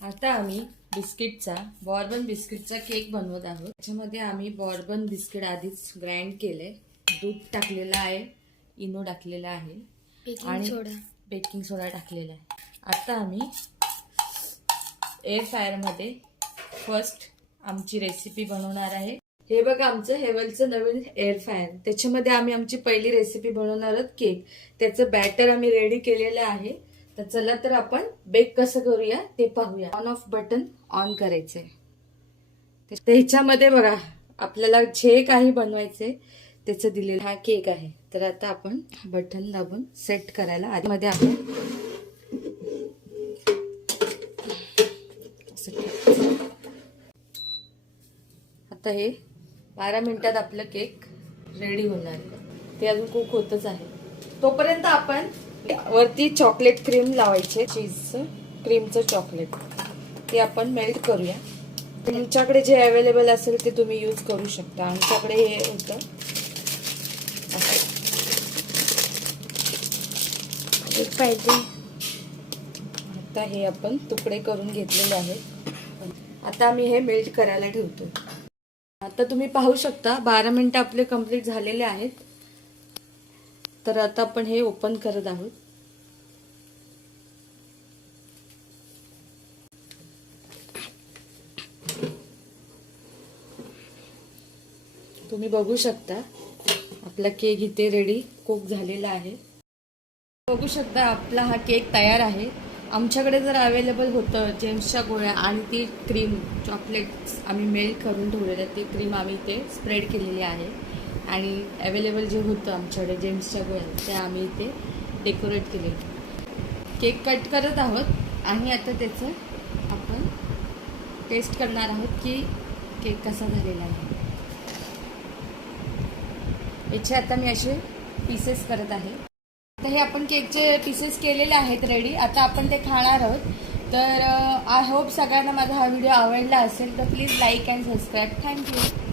आता आम्ही बिस्किटचा Bourbon बिस्किटचा cake बनवत आहोत। त्याच्यामध्ये आम्ही बॉर्बन बिस्किट आधीच ग्राइंड केले, दूध टाकलेलं आहे, इनो टाकलेला आहे आणि बेकिंग सोडा टाकलेला आहे। आता आम्ही एअर फ्रायर मध्ये फर्स्ट आमची रेसिपी बनवणार आहे। हे बघा आमचं हेवलचं नवीन एअर फ्रायर, त्याच्यामध्ये आम्ही आमची पहिली रेसिपी बनवणार आहोत केक। त्याचं बॅटर आम्ही रेडी केलेलं आहे। तर चला तर आपण बेक कसं करूया ते पाहूया। ऑन ऑफ बटन ऑन करायचंय। त्याच्यामध्ये बघा आपल्याला जे काही बनवायचंय त्याचं दिलेलं हा केक आहे। तर आता आपण बटन दाबून सेट करायला आतमध्ये आपण आता हे 12 मिनिटात आपलं केक रेडी होणार आहे। ते अजून कुक होतच आहे। तोपर्यंत आपण वरती चॉकलेट क्रीम लावायचे, चीजचं क्रीमचं चॉकलेट ते आपण मेल्ट करूया। तुमच्याकडे जे अवेलेबल असेल ते तुम्ही यूज करू शकता। आमच्याकडे हे होतं पाहिजे। आता हे आपण तुकडे करून घेतलेले आहेत। आता आम्ही हे मेल्ट करायला ठेवतो। आता तुम्ही पाहू शकता 12 मिनिटं आपले कंप्लीट झालेले आहेत। तर आता आपण हे ओपन करत आहोत। तुम्ही बघू शकता आपला केक इथे रेडी कुक झालेला आहे। बघू शकता आपला हा केक तयार आहे। आमच्याकडे जर अवेलेबल होतं जेम्सच्या गोळ्या आणि ती क्रीम चॉकलेट्स आम्ही मेल्ट करून ठेवलेले, ते क्रीम आम्ही इथे स्प्रेड केलेली आहे आणि अवेलेबल जे होतं आमच्याकडे जेम्सच्या गोळ्या ते आम्ही इथे डेकोरेट केले। केक कट करत आहोत आणि आता त्याचं आपण टेस्ट करणार आहोत की केक कसा झालेला आहे। याचे आता मी असे पीसेस करत आहे। आता हे आपण केकचे पीसेस केलेले आहेत रेडी। आता आपण ते खाणार आहोत। तर आय होप सगळ्यांना माझा हा व्हिडिओ आवडला असेल तर please like and subscribe. Thank you.